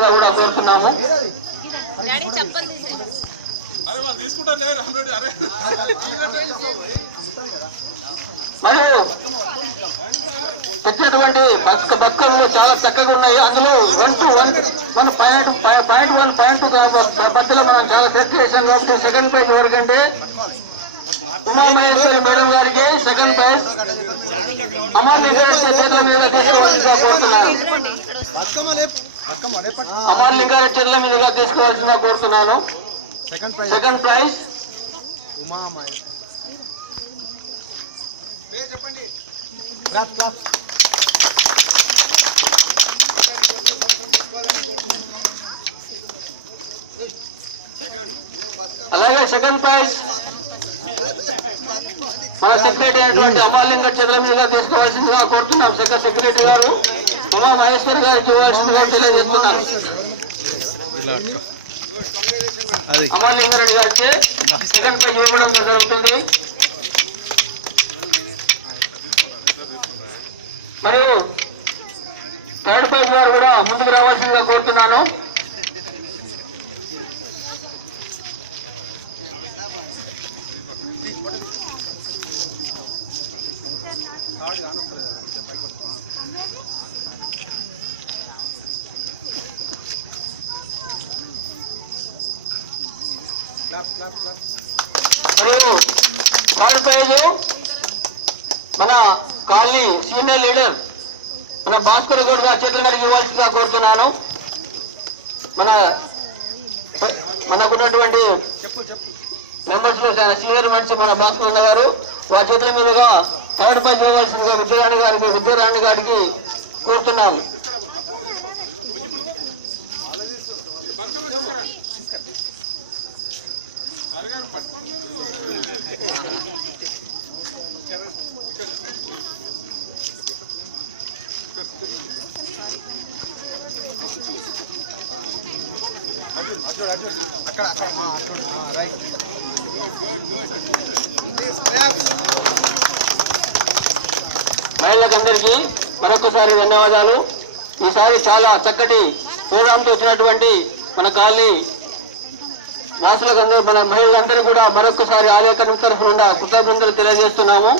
జరపవలసిందిగా కూడా కోరుతున్నాము. మరియు పెట్టినటువంటి బతుకమ్మలు చాలా చక్కగా ఉన్నాయి. అందులో 1 to 1 మన .1.2 పద్ధతిలో మనం చాలా సెట్ చేసాం కాబట్టి సెకండ్ ప్రైజ్ ఎవరికంటే ఉమామహేశ్వరి మేడం గారికి సెకండ్ ప్రైజ్ అమర్ లింగారెడ్డి చేతుల మీద తీసుకోవాల్సిందిగా కోరుతున్నాను. అమర్ లింగారెడ్డి చేతుల మీదుగా తీసుకోవాల్సిందిగా కోరుతున్నాను. సెకండ్ ప్రైజ్ అలాగే సెకండ్ ప్రైజ్ మన సెక్రటరీ అయినటువంటి అమర్లింగ చేతుల మీదుగా తీసుకోవాల్సిందిగా కోరుతున్నాం. సెక్రటరీ గారు ఉమా మహేశ్వరి గారికి ఇవ్వాల్సిందిగా తెలియజేస్తున్నాను. అమర్లింగారెడ్డి గారికి సెకండ్ ప్రైజ్ ఇవ్వడం జరుగుతుంది. మరియు థర్డ్ ప్రైజ్ వారు కూడా ముందుకు రావాల్సిందిగా కోరుతున్నాను. మరియు థర్డ్ ప్రైజ్ మన కాలనీ సీనియర్ లీడర్ మన భాస్కర్ గౌడ్ గారి చేతుల మీదకి ఇవ్వాల్సిందిగా కోరుతున్నాను. మనకున్నటువంటి మెంబర్స్ లో సీనియర్ మనిషి మన భాస్కర్ గారు వారి చేతుల మీదుగా థర్డ్ ప్రైజ్ ఇవ్వాల్సిందిగా విద్యారాణి గారికి కోరుతున్నాను. మహిళలందరికీ మరొకసారి ధన్యవాదాలు. ఈసారి చాలా చక్కటి ప్రోగ్రాంతో వచ్చినటువంటి మన కాలనీ వాసులందరూ మన మహిళలందరూ కూడా మరొకసారి ఆలయ కమిటీ తరఫున కృతజ్ఞతలు తెలియజేస్తున్నాము.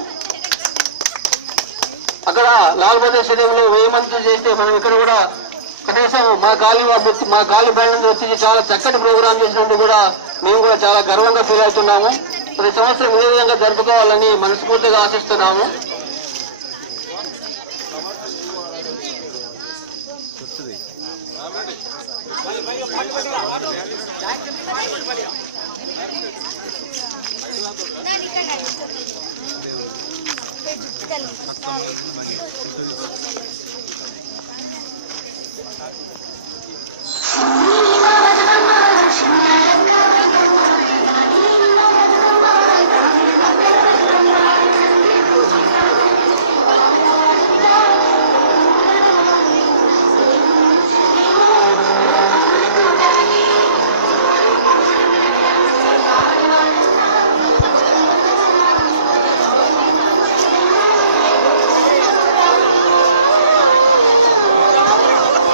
అక్కడ లాల్ బహదూర్ స్టేడియంలో 1000 మంది చేస్తే మనం ఇక్కడ కూడా కనీసం మా కాలనీ బయట వచ్చి చాలా చక్కటి ప్రోగ్రాం చేసినట్టు కూడా మేము కూడా చాలా గర్వంగా ఫీల్ అవుతున్నాము. ప్రతి సంవత్సరం ఇదే విధంగా జరుపుకోవాలని మనస్ఫూర్తిగా ఆశిస్తున్నాము. चलो